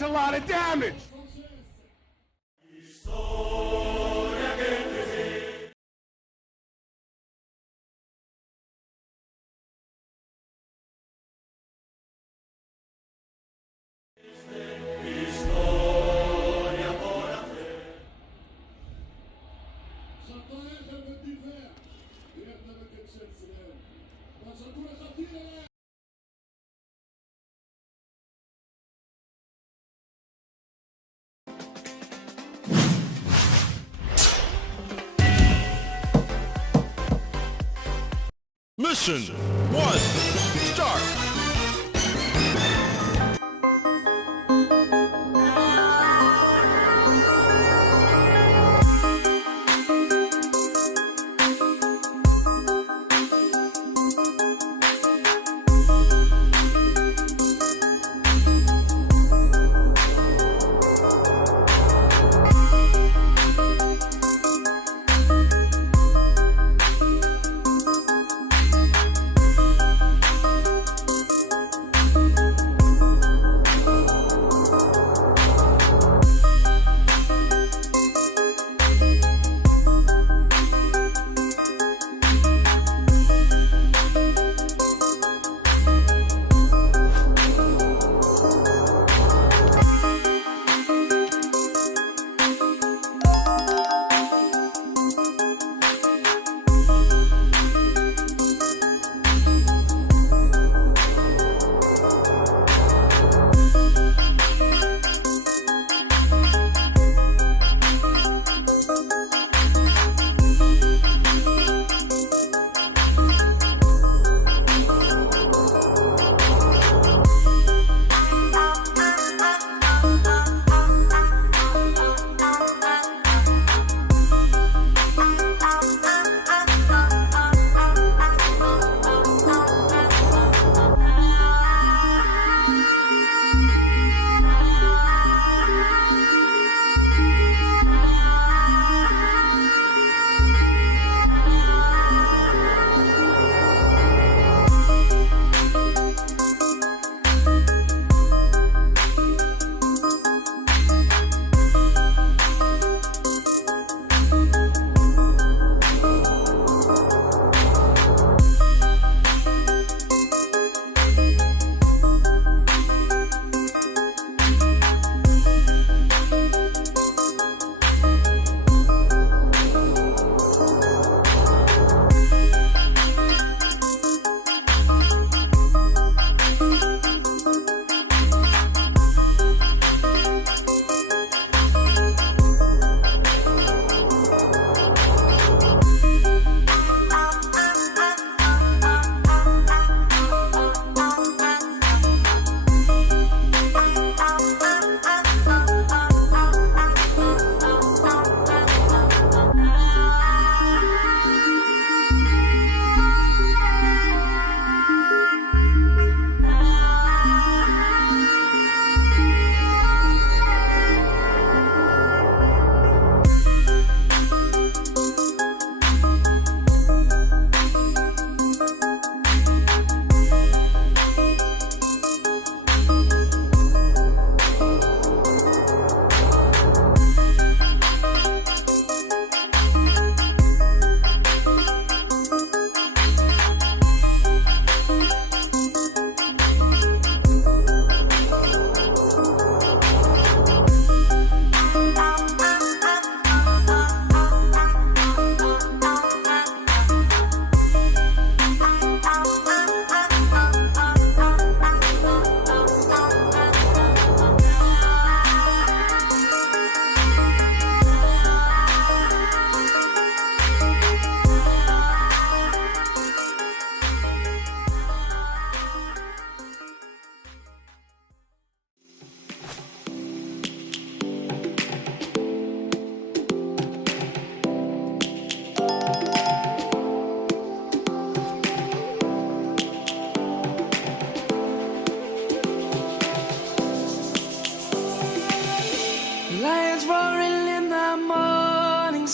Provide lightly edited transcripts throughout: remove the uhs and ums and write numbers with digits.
That's a lot of damage! Mission 1, start!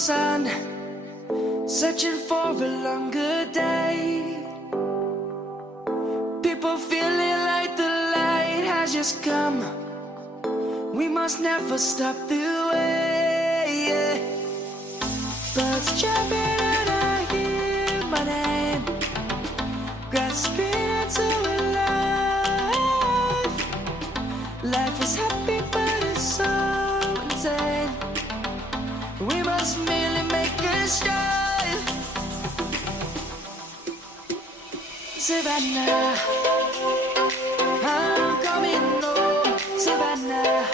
sun, searching for a longer day. People feeling like the light has just come, We must never stop the way, yeah. Birds chirping and I hear my name, grasping into a life. Life is happy but it's so insane. We must merely make a start. Savannah, I'm coming home. Savannah,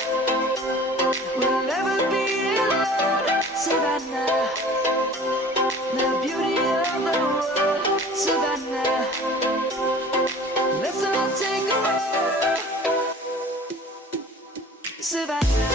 we'll never be alone. Savannah, the beauty of the world. Savannah, let's all take a ride. Savannah.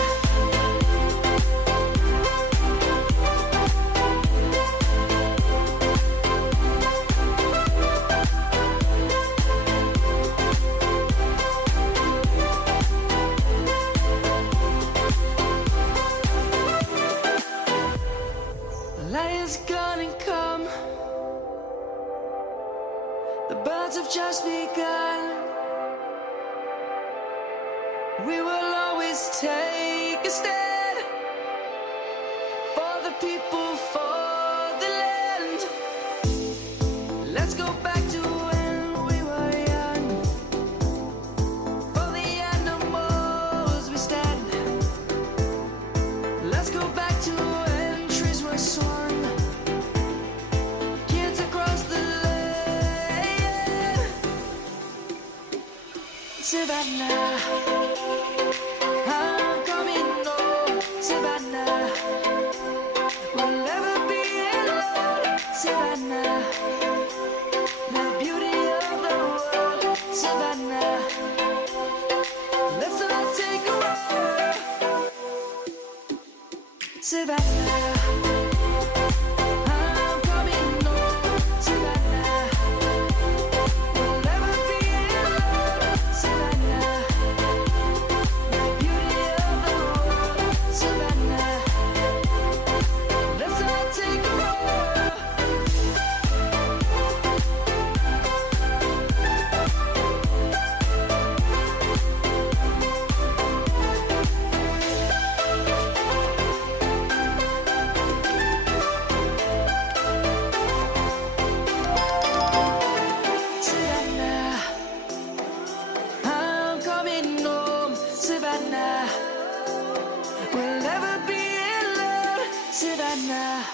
Lion's gonna come. The birds have just begun. We will always take a stand for the people, for the land. Let's go back to when we were young. For the animals we stand. Let's go back to when trees were swung. Kids across the land. Savannah, I'm coming home. Savannah, we'll never be alone. Savannah, the beauty of the world. Savannah, let's all take a ride. Savannah, I'm coming home. Savannah, we'll never be alone. Savannah, the beauty of the world. Savannah, let's all take a ride. Savannah, I'm coming home. Savannah, we'll never be alone. Savannah.